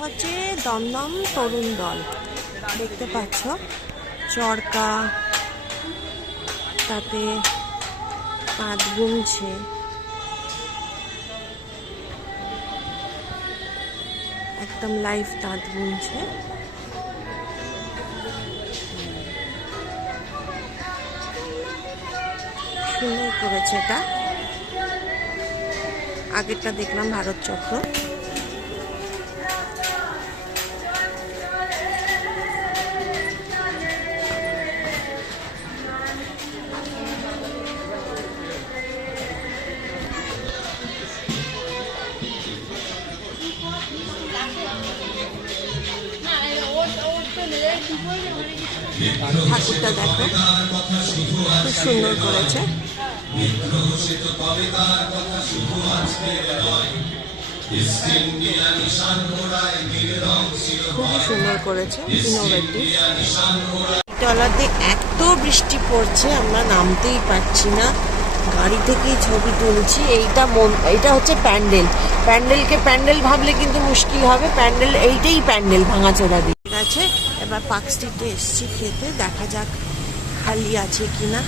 হচ্ছে দমদম তরুণ দল, দেখতে পাচ্ছ চরকা, তাতে পাত বুনছে, একদম লাইভ তাঁত বুনছে। সুন্দর করেছে এটা। আগেরটা দেখলাম ভারত চক্র। ঠাকুরটা দেখো খুব সুন্দর করেছে, খুবই সুন্দর করেছে, ইনোভেটিভ। তলাতে এত বৃষ্টি পড়ছে আমরা নামতেই পারছি না, গাড়ি থেকেই ছবি তুলছি। এইটা হচ্ছে প্যান্ডেল। প্যান্ডেলকে প্যান্ডেল ভাবলে কিন্তু মুশকিল হবে, প্যান্ডেল এইটাই প্যান্ডেল ভাঙাচোরা দিয়ে আছে। এবার পার্ক স্ট্রিটে এসছি খেতে, দেখা যাক খালি আছে কিনা।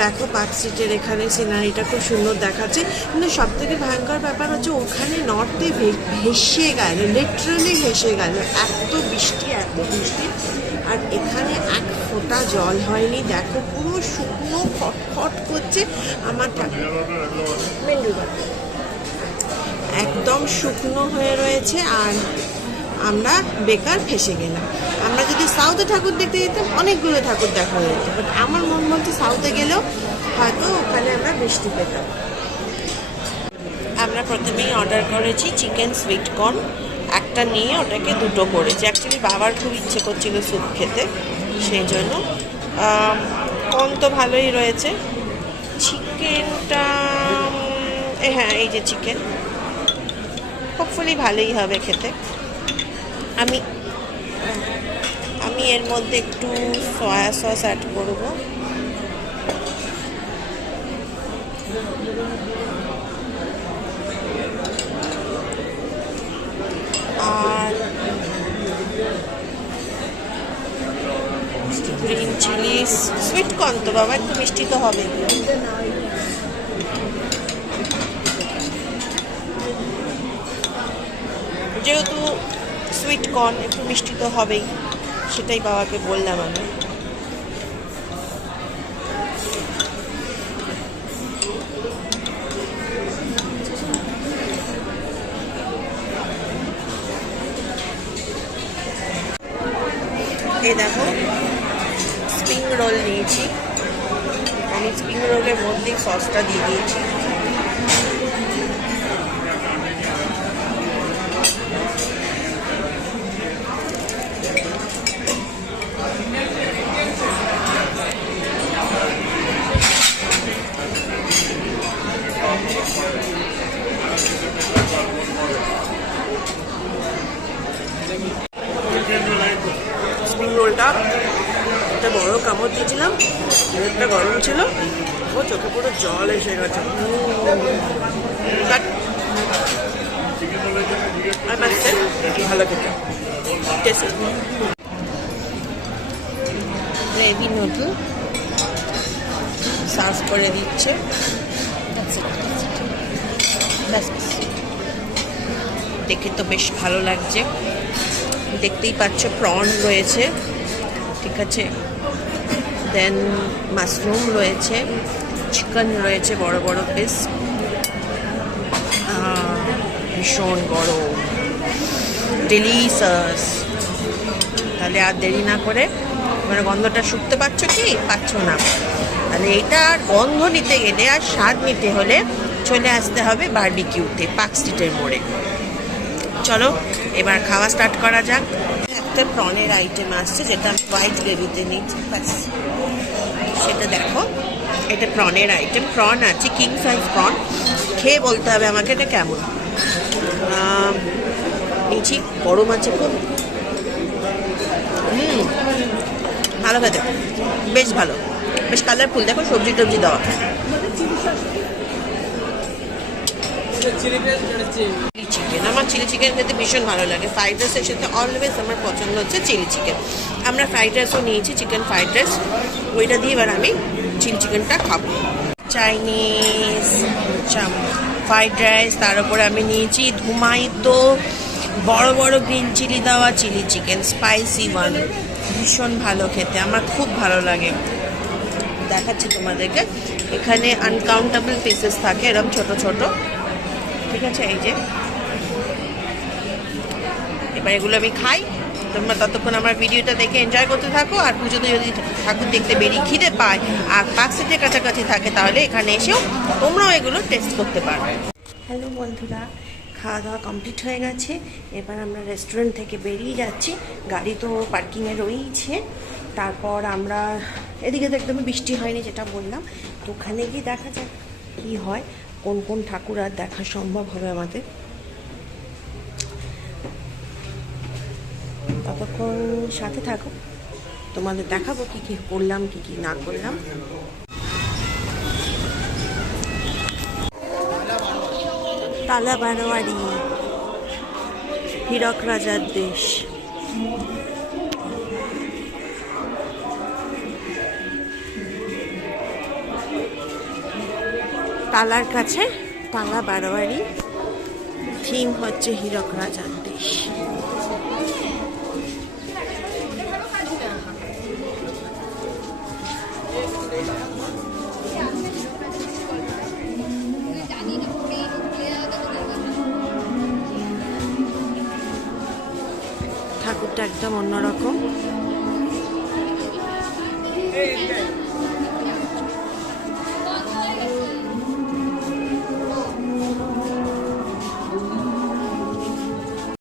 দেখো পার্ক স্ট্রিটের এখানে সিনারিটা খুব সুন্দর দেখাচ্ছে, কিন্তু সব থেকে ভয়ঙ্কর ব্যাপার হচ্ছে ওখানে নর্থে ভেসে গেল, লিটারালি ভেসে গেল, এত বৃষ্টি এত বৃষ্টি। আর এখানে এক ফোঁটা জল হয়নি, দেখো পুরো শুকনো খটখট করছে। আমার একদম শুকনো হয়ে রয়েছে, আর আমরা বেকার ফেসে গেলাম। আমরা যদি সাউথে ঠাকুর দেখতে যেতাম অনেকগুলো ঠাকুর দেখা যেত, বাট আমার মন বলছে সাউথে গেলেও হয়তো ওখানে আমরা বৃষ্টি পেতাম। আমরা প্রথমেই অর্ডার করেছি চিকেন সুইট কর্ন, একটা নিয়ে ওটাকে দুটো করেছি। অ্যাকচুয়ালি বাবার খুব ইচ্ছে করছিল স্যুপ খেতে, সেই জন্য। কর্ন তো ভালোই রয়েছে, চিকেনটা হ্যাঁ এই যে চিকেন হোপফুলি ভালোই হবে খেতে। আমি এর মধ্যে একটু সয়া সস অ্যাড করব, আর গ্রিন চিলি। সুইট কর্ন তো বাবা একটু মিষ্টি তো হবে। যেহেতু সুইট কর্ন একটু মিষ্টি তো হবেই, সেটাই বাবাকে বললাম আমি। এই দেখো স্প্রিং রোল নিয়েছি, আমি স্প্রিং রোলের মধ্যেই সসটা দিয়ে দিয়েছি। স্প্রিং রোলটা একটা বড় কামড় দিয়েছিলাম, একটা গরম ছিল, ও চোখে পুরো জল এসে গেছে। ভালো খেতে গ্রেভি নুডল সার্ভ করে দিচ্ছে। দেখে তো বেশ ভালো লাগছে, দেখতেই পাচ্ছ প্রন রয়েছে, ঠিক আছে, দেন মাশরুম রয়েছে, চিকেন রয়েছে বড় বড় পিস, ভীষণ বড়, ডেলিশিয়াস। তাহলে আর দেরি না করে, মানে গন্ধটা শুকতে পাচ্ছ কি পাচ্ছ না, তাহলে এটা আর গন্ধ নিতে গেলে আর স্বাদ নিতে হলে চলে আসতে হবে বারবিকিউতে, পার্ক স্ট্রিটের মোড়ে। চলো এবার খাওয়া স্টার্ট করা যাক। একটা প্রনের আইটেম আসছে যেটা আমি হোয়াইট গ্রেভিতে নিচ্ছি, ব্যাস সেটা দেখো। এটা প্রনের আইটেম, প্রন আছে কিং সাইজ প্রন, খেয়ে বলতে হবে আমাকে এটা কেমন। নিচ্ছি, গরম আছে খুব, ভালো খেতে, বেশ ভালো, বেশ কালারফুল। দেখো সবজি টবজি দেওয়া। চিকেন, আমার চিলি চিকেন খেতে ভীষণ ভালো লাগে। ফ্রাইড রাইসের সাথে অলওয়েজ আমার পছন্দ হচ্ছে চিলি চিকেন। আমরা ফ্রাইড রাইসও নিয়েছি, চিকেন ফ্রাইড রাইস, ওইটা দিয়ে এবার আমি চিলি চিকেনটা খাবো। চাইনিজ ফ্রাইড রাইস, তার উপরে আমি নিয়েছি ধুমাইতো বড় বড় গ্রিন চিলি দেওয়া চিলি চিকেন, স্পাইসি ওয়ান, ভীষণ ভালো খেতে, আমার খুব ভালো লাগে। দেখাচ্ছি তোমাদেরকে, এখানে আনকাউন্টেবল পিসেস থাকে এরকম ছোট ছোট, ঠিক আছে? এই যে এবার এগুলো আমি খাই, তোমরা ততক্ষণ আমার ভিডিওটা দেখে এনজয় করতে থাকো। আর পুজোতে যদি ঠাকুর দেখতে বেরিয়ে খিদে পায় আর পার্কসিটের কাছাকাছি থাকে তাহলে এখানে এসেও তোমরাও এগুলো টেস্ট করতে পারবে। হ্যালো বন্ধুরা, খাওয়া দাওয়া কমপ্লিট হয়ে গেছে, এবার আমরা রেস্টুরেন্ট থেকে বেরিয়ে যাচ্ছি। গাড়ি তো পার্কিংয়ে রয়েইছে। তারপর আমরা এদিকে তো একদমই বৃষ্টি হয়নি যেটা বললাম, তো ওখানে গিয়ে দেখা যাক কী হয়, কোন কোন ঠাকুর আর দেখা সম্ভব হবে আমাদের। ততক্ষণ সাথে থাকো, তোমাদের দেখাবো কী কী করলাম কী কী না করলাম। তালা বারোয়ারি, হীরক রাজার দেশ। তালার কাছে তালা বারোয়ারি, থিম হচ্ছে হীরক রাজার দেশ। ঠাকুরটা একদম অন্যরকম।